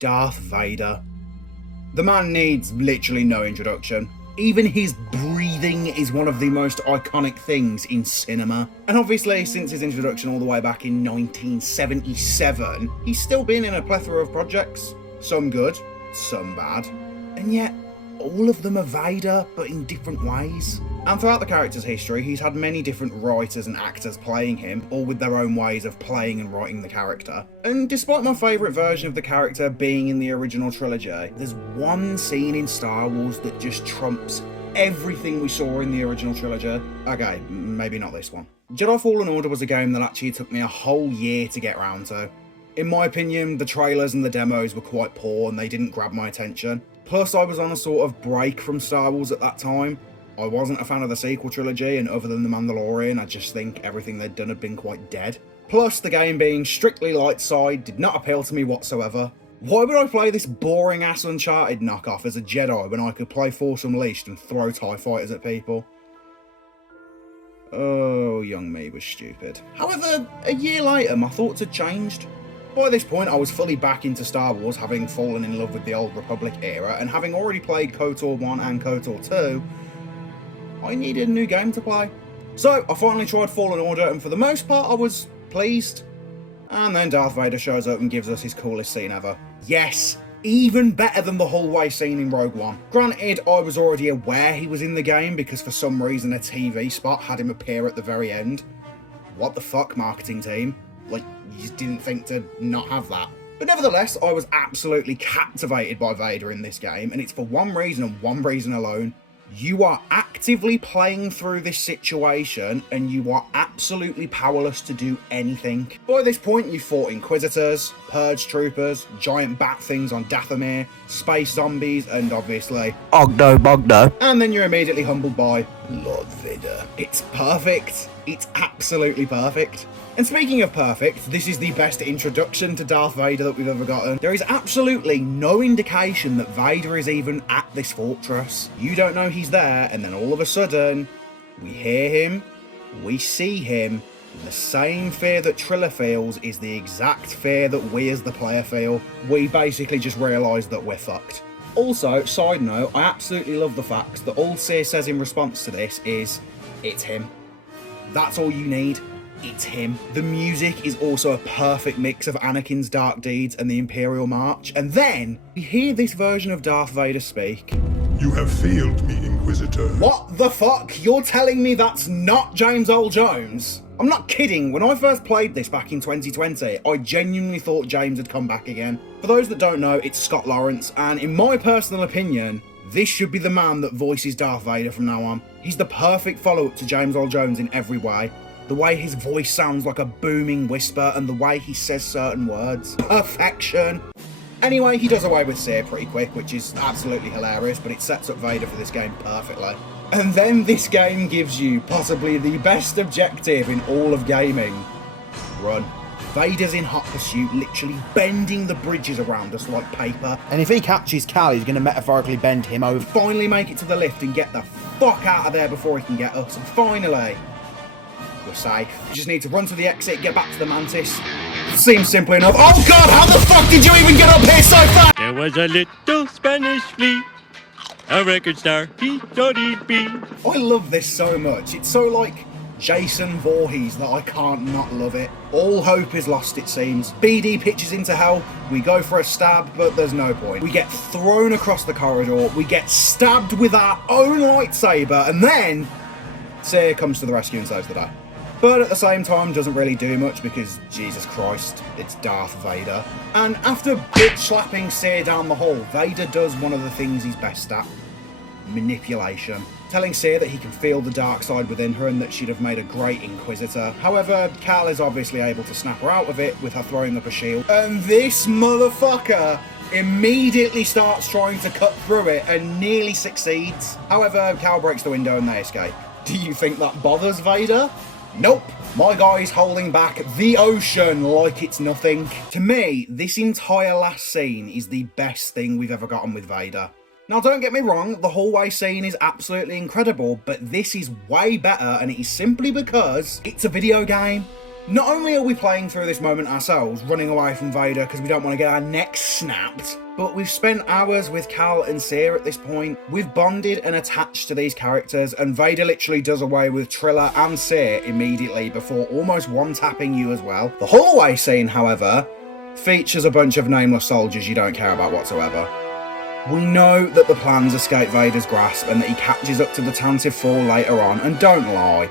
Darth Vader. The man needs literally no introduction. Even his breathing is one of the most iconic things in cinema. And obviously, since his introduction all the way back in 1977, he's still been in a plethora of projects. Some good, some bad. And yet, all of them are Vader, but in different ways. And throughout the character's history, he's had many different writers and actors playing him, all with their own ways of playing and writing the character. And despite my favourite version of the character being in the original trilogy, there's one scene in Star Wars that just trumps everything we saw in the original trilogy. Okay, maybe not this one. Jedi Fallen Order was a game that actually took me a whole year to get round to. In my opinion, the trailers and the demos were quite poor and they didn't grab my attention. Plus, I was on a sort of break from Star Wars at that time. I wasn't a fan of the sequel trilogy, and other than The Mandalorian, I just think everything they'd done had been quite dead. Plus, the game being strictly light side did not appeal to me whatsoever. Why would I play this boring-ass Uncharted knockoff as a Jedi when I could play Force Unleashed and throw TIE fighters at people? Oh, young me was stupid. However, a year later, my thoughts had changed. By this point, I was fully back into Star Wars, having fallen in love with the Old Republic era, and having already played KOTOR 1 and KOTOR 2, I needed a new game to play. So, I finally tried Fallen Order, and for the most part, I was pleased. And then Darth Vader shows up and gives us his coolest scene ever. Yes, even better than the hallway scene in Rogue One. Granted, I was already aware he was in the game, because for some reason a TV spot had him appear at the very end. What the fuck, marketing team? Like, you just didn't think to not have that. But nevertheless, I was absolutely captivated by Vader in this game, and it's for one reason and one reason alone. You are actively playing through this situation, and you are absolutely powerless to do anything. By this point, you fought Inquisitors, Purge Troopers, giant bat things on Dathomir, space zombies, and obviously Ogdo Bogdo. And then you're immediately humbled by Lord Vader. It's perfect. It's absolutely perfect. And speaking of perfect, this is the best introduction to Darth Vader that we've ever gotten. There is absolutely no indication that Vader is even at this fortress. You don't know he's there, and then all of a sudden, we hear him, we see him, and the same fear that Triller feels is the exact fear that we as the player feel. We basically just realise that we're fucked. Also, side note, I absolutely love the fact that all Seer says in response to this is, it's him. That's all you need. It's him. The music is also a perfect mix of Anakin's dark deeds and the Imperial March. And then we hear this version of Darth Vader speak. You have failed me, Inquisitor. What the fuck? You're telling me that's not James Earl Jones? I'm not kidding. When I first played this back in 2020, I genuinely thought James had come back again. For those that don't know, it's Scott Lawrence, and in my personal opinion, this should be the man that voices Darth Vader from now on. He's the perfect follow-up to James Earl Jones in every way. The way his voice sounds like a booming whisper, and the way he says certain words. Perfection. Anyway, he does away with Seer pretty quick, which is absolutely hilarious, but it sets up Vader for this game perfectly. And then this game gives you possibly the best objective in all of gaming. Run. Vader's in hot pursuit, literally bending the bridges around us like paper. And if he catches Cal, he's going to metaphorically bend him over. Finally make it to the lift and get the fuck out of there before he can get us. And finally, we're safe. You just need to run to the exit, get back to the Mantis. Seems simple enough. Oh god, how the fuck did you even get up here so fast? There was a little Spanish fleet, a record star, he thought he'd be. I love this so much. It's so like Jason Voorhees that I can't not love it. All hope is lost, it seems. BD pitches into hell, we go for a stab, but there's no point. We get thrown across the corridor, we get stabbed with our own lightsaber, and then Seer comes to the rescue and saves the day. But at the same time doesn't really do much because, Jesus Christ, it's Darth Vader. And after bitch slapping Seer down the hall, Vader does one of the things he's best at. Manipulation. Telling Seer that he can feel the dark side within her and that she'd have made a great Inquisitor. However, Cal is obviously able to snap her out of it with her throwing up a shield. And this motherfucker immediately starts trying to cut through it and nearly succeeds. However, Cal breaks the window and they escape. Do you think that bothers Vader? Nope, my guy's holding back the ocean like it's nothing. To me, this entire last scene is the best thing we've ever gotten with Vader. Now don't get me wrong, the hallway scene is absolutely incredible, but this is way better, and it is simply because it's a video game. Not only are we playing through this moment ourselves, running away from Vader because we don't want to get our necks snapped, but we've spent hours with Cal and Seer at this point. We've bonded and attached to these characters, and Vader literally does away with Triller and Seer immediately before almost one-tapping you as well. The hallway scene, however, features a bunch of nameless soldiers you don't care about whatsoever. We know that the plans escape Vader's grasp and that he catches up to the Tantive 4 later on, and don't lie,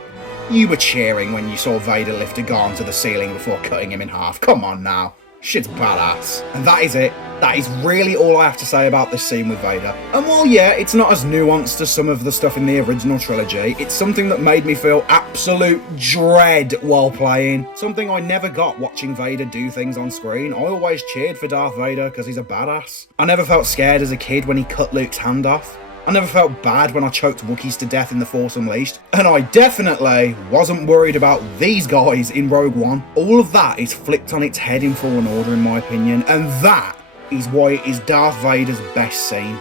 you were cheering when you saw Vader lift a gun to the ceiling before cutting him in half. Come on now. Shit's badass. And that is it. That is really all I have to say about this scene with Vader. And while, yeah, it's not as nuanced as some of the stuff in the original trilogy, it's something that made me feel absolute dread while playing. Something I never got watching Vader do things on screen. I always cheered for Darth Vader because he's a badass. I never felt scared as a kid when he cut Luke's hand off. I never felt bad when I choked Wookiees to death in The Force Unleashed, and I definitely wasn't worried about these guys in Rogue One. All of that is flipped on its head in Fallen Order in my opinion, and that is why it is Darth Vader's best scene.